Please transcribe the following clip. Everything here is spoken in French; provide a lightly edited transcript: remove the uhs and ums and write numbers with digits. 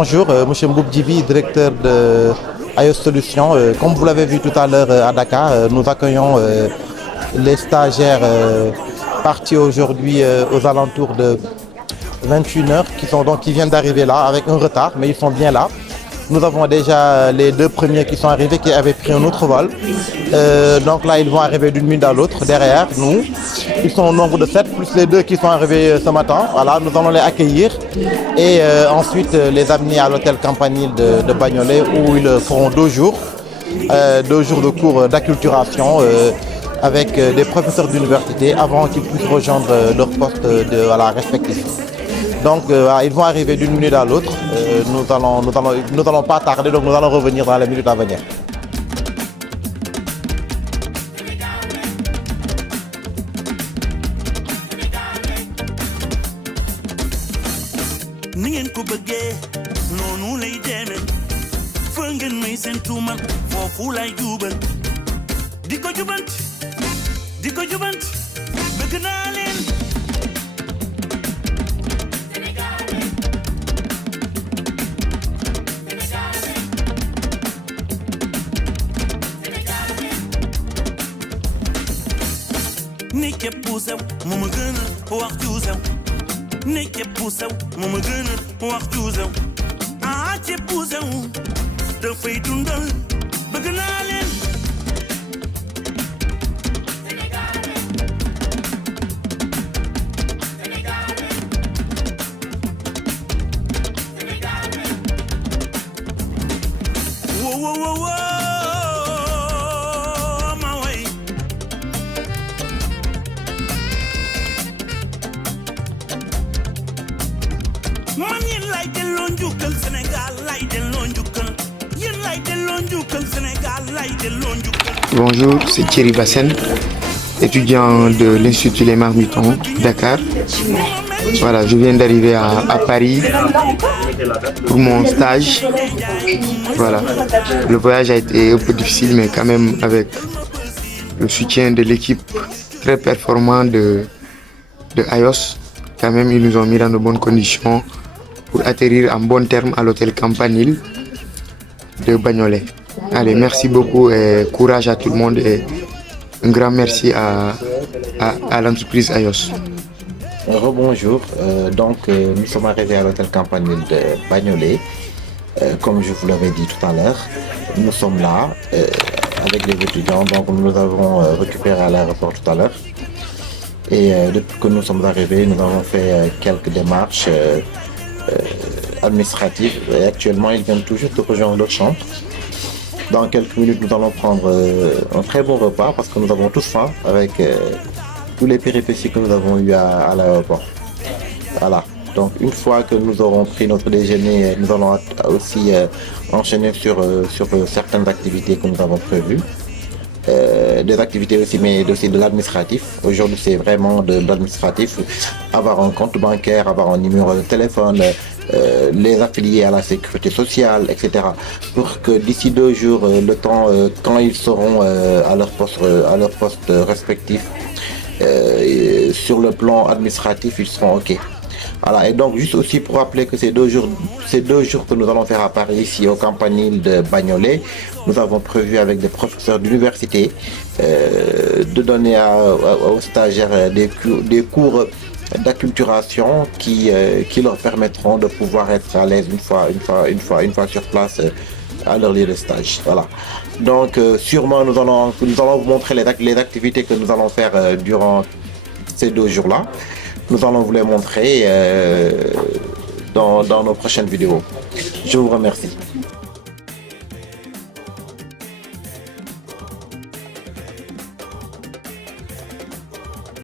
Bonjour, Monsieur Mboubdjibi, directeur de IOS Solutions. Comme vous l'avez vu tout à l'heure à Dakar, nous accueillons les stagiaires partis aujourd'hui aux alentours de 21h qui viennent d'arriver là avec un retard, mais ils sont bien là. Nous avons déjà les deux premiers qui sont arrivés qui avaient pris un autre vol. Donc là, ils vont arriver d'une minute à l'autre derrière nous. Ils sont au nombre de 7, plus les deux qui sont arrivés ce matin. Voilà, nous allons les accueillir et ensuite les amener à l'hôtel Campanile de Bagnolet où ils feront 2 jours de cours d'acculturation avec des professeurs d'université avant qu'ils puissent rejoindre leur poste respectif. Donc ils vont arriver d'une minute à l'autre. Nous allons pas tarder, donc nous allons revenir dans les minutes à venir. Neke pusew mama gëna wax juusew neke pusew mama gëna wax juusew ah ci pusew da fay dundal bëgg naa leen wo wo wo wo Bonjour, c'est Thierry Bassen, étudiant de l'Institut Les Marmitons, Dakar. Voilà, je viens d'arriver à Paris pour mon stage. Voilà, le voyage a été un peu difficile, mais quand même avec le soutien de l'équipe très performante de IOS, quand même ils nous ont mis dans de bonnes conditions pour atterrir en bon terme à l'hôtel Campanile de Bagnolet. Allez, merci beaucoup et courage à tout le monde et un grand merci à l'entreprise IOS. Rebonjour, nous sommes arrivés à l'hôtel Campanile de Bagnolet. Comme je vous l'avais dit tout à l'heure, nous sommes là avec les étudiants, donc nous avons récupéré à l'aéroport tout à l'heure. Et depuis que nous sommes arrivés, nous avons fait quelques démarches administratives et actuellement ils viennent tout juste de rejoindre leur chambre. Dans quelques minutes, nous allons prendre un très bon repas parce que nous avons tous faim avec tous les péripéties que nous avons eues à l'aéroport. Voilà. Donc une fois que nous aurons pris notre déjeuner, nous allons aussi enchaîner sur certaines activités que nous avons prévues. Des activités aussi, mais aussi de l'administratif. Aujourd'hui, c'est vraiment de l'administratif. Avoir un compte bancaire, avoir un numéro de téléphone, les affilier à la sécurité sociale, etc. Pour que d'ici 2 jours, le temps, quand ils seront à leur poste respectif, sur le plan administratif, ils seront OK. Voilà, et donc juste aussi pour rappeler que ces deux jours que nous allons faire à Paris, ici au Campanile de Bagnolet, nous avons prévu avec des professeurs d'université de donner aux stagiaires des cours d'acculturation qui leur permettront de pouvoir être à l'aise une fois sur place à leur lieu de stage. Voilà. Donc sûrement nous allons vous montrer les activités que nous allons faire durant ces 2 jours-là. Nous allons vous les montrer dans nos prochaines vidéos. Je vous remercie.